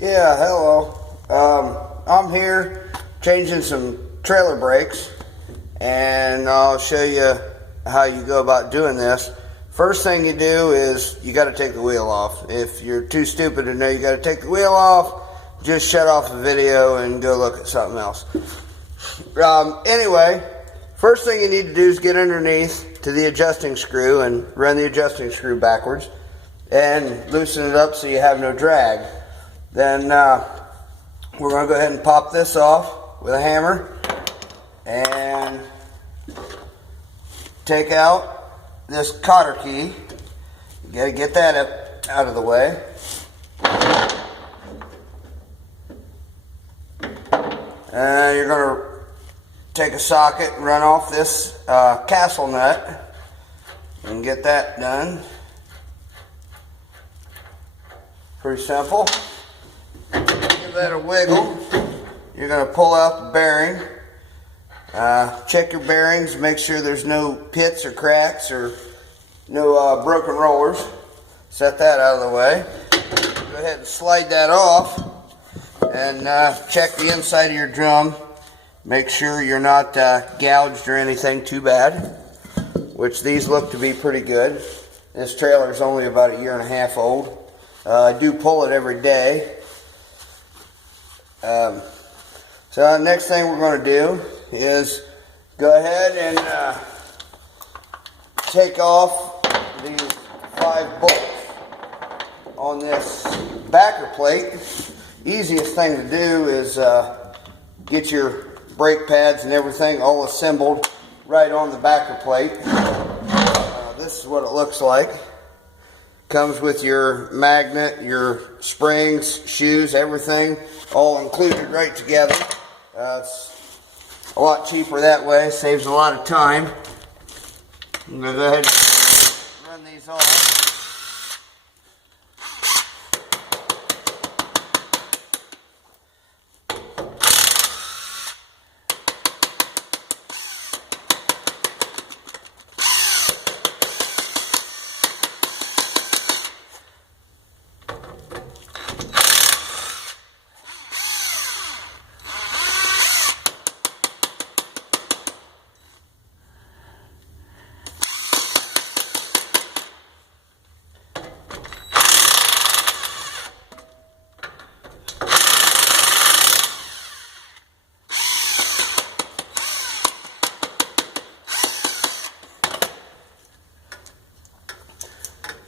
Yeah, hello. I'm here changing some trailer brakes, and I'll show you how you go about doing this. First thing you do is you got to take the wheel off. If you're too stupid to know you got to take the wheel off, just shut off the video and go look at something else. Anyway, first thing you need to do is get underneath to the adjusting screw and run the adjusting screw backwards and loosen it up so you have no drag. Then we're going to go ahead and pop this off with a hammer and take out this cotter key. You got to get that out of the way. You're going to take a socket and run off this castle nut and get that done. Pretty simple. Give that a wiggle. You're going to pull out the bearing. Check your bearings, make sure there's no pits or cracks or no broken rollers. Set that out of the way. Go ahead and slide that off and check the inside of your drum. Make sure you're not gouged or anything too bad, which these look to be pretty good. This trailer is only about 1.5 years old. I do pull it every day. So next thing we're going to do is go ahead and take off these 5 bolts on this backer plate. Easiest thing to do is get your brake pads and everything all assembled right on the backer plate. This is what it looks like. Comes with your magnet, your springs, shoes, everything all included right together. It's a lot cheaper that way, saves a lot of time. I'm going to go ahead and run these off.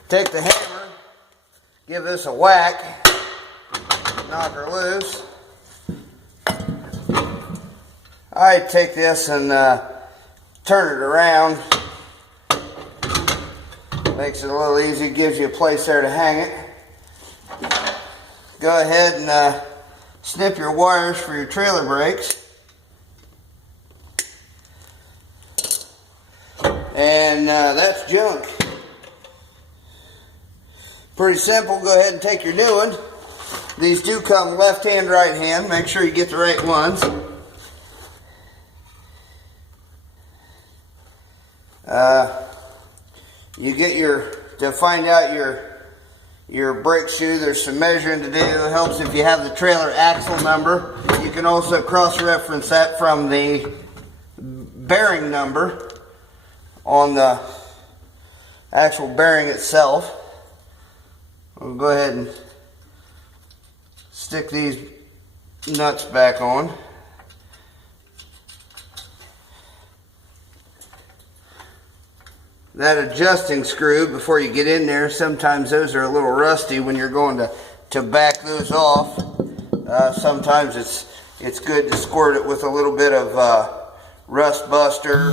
Take the hammer, give this a whack, knock her loose. I take this and turn it around. Makes it a little easy, gives you a place there to hang it. Go ahead and snip your wires for your trailer brakes. And that's junk. Pretty simple. Go ahead and take your new one. These do come left hand, right hand. Make sure you get the right ones. You get to find out your brake shoe, there's some measuring to do. It helps if you have the trailer axle number. You can also cross-reference that from the bearing number on the actual bearing itself. We'll go ahead and stick these nuts back on. That adjusting screw, before you get in there, sometimes those are a little rusty when you're going to back those off. Sometimes it's good to squirt it with a little bit of Rust Buster,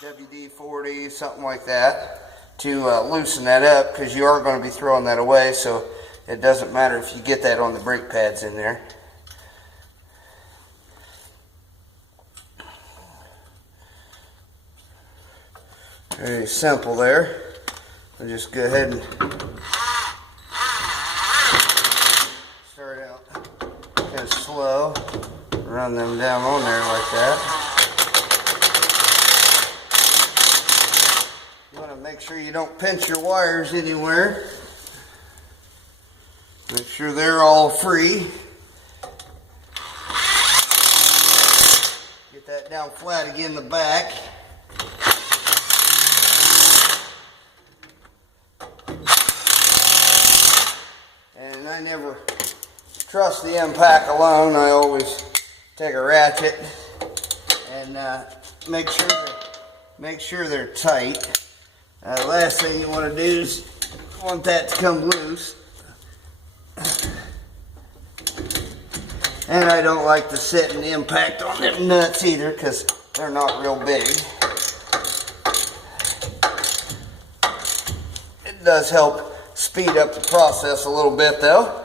WD-40, something like that, to loosen that up, because you are going to be throwing that away, so it doesn't matter if you get that on the brake pads in there. Very simple there. We'll just go ahead and start out kind of slow, run them down on there like that. You want to make sure you don't pinch your wires anywhere. Make sure they're all free. Get that down flat again in the back. And I never trust the impact alone. I always take a ratchet and make sure they're tight. Last thing you want to do is want that to come loose. And I don't like to sit and impact on them nuts either because they're not real big. It does help speed up the process a little bit though.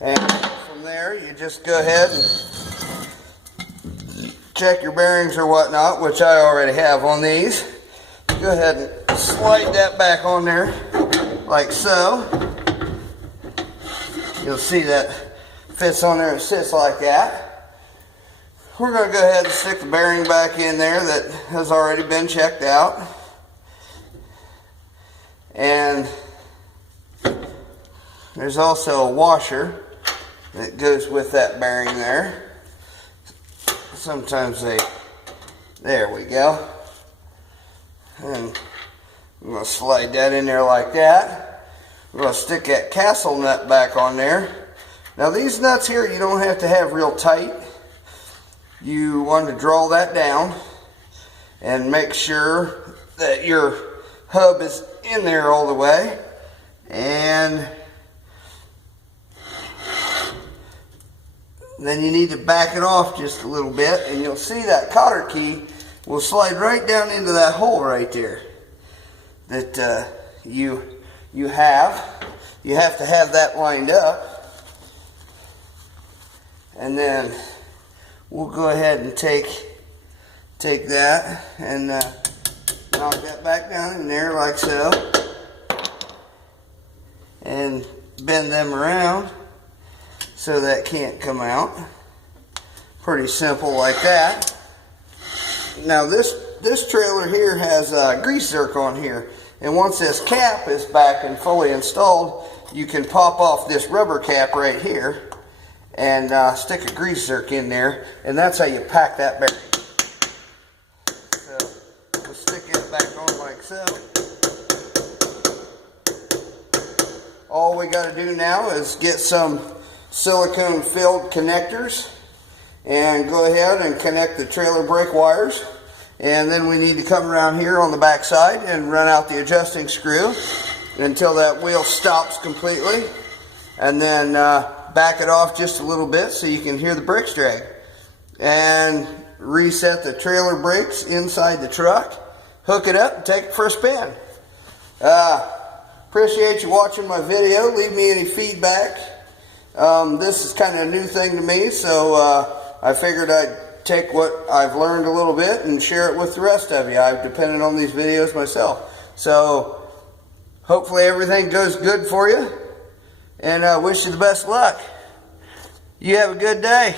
And from there you just go ahead and check your bearings or whatnot, which I already have on these. Go ahead and slide that back on there like so. You'll see that fits on there and sits like that. We're going to go ahead and stick the bearing back in there that has already been checked out. And there's also a washer that goes with that bearing there. Sometimes there we go. And I'm going to slide that in there like that. We're going to stick that castle nut back on there. Now these nuts here you don't have to have real tight. You want to draw that down and make sure that your hub is in there all the way. And then you need to back it off just a little bit, and you'll see that cotter key will slide right down into that hole right there that you have. You have to have that lined up. And then we'll go ahead and take that and knock that back down in there like so. And bend them around so that can't come out. Pretty simple like that. Now this trailer here has a grease zerk on here, and once this cap is back and fully installed, you can pop off this rubber cap right here and stick a grease zerk in there, and that's how you pack that bearing. So we'll stick it back on like so. All we got to do now is get some silicone filled connectors and go ahead and connect the trailer brake wires, and then we need to come around here on the back side and run out the adjusting screw until that wheel stops completely, and then back it off just a little bit so you can hear the brakes drag, and reset the trailer brakes inside the truck, hook it up and take it for a spin. Appreciate you watching my video. Leave me any feedback. This is kind of a new thing to me, so I figured I'd take what I've learned a little bit and share it with the rest of you. I've depended on these videos myself. So hopefully everything goes good for you, and I wish you the best luck. You have a good day.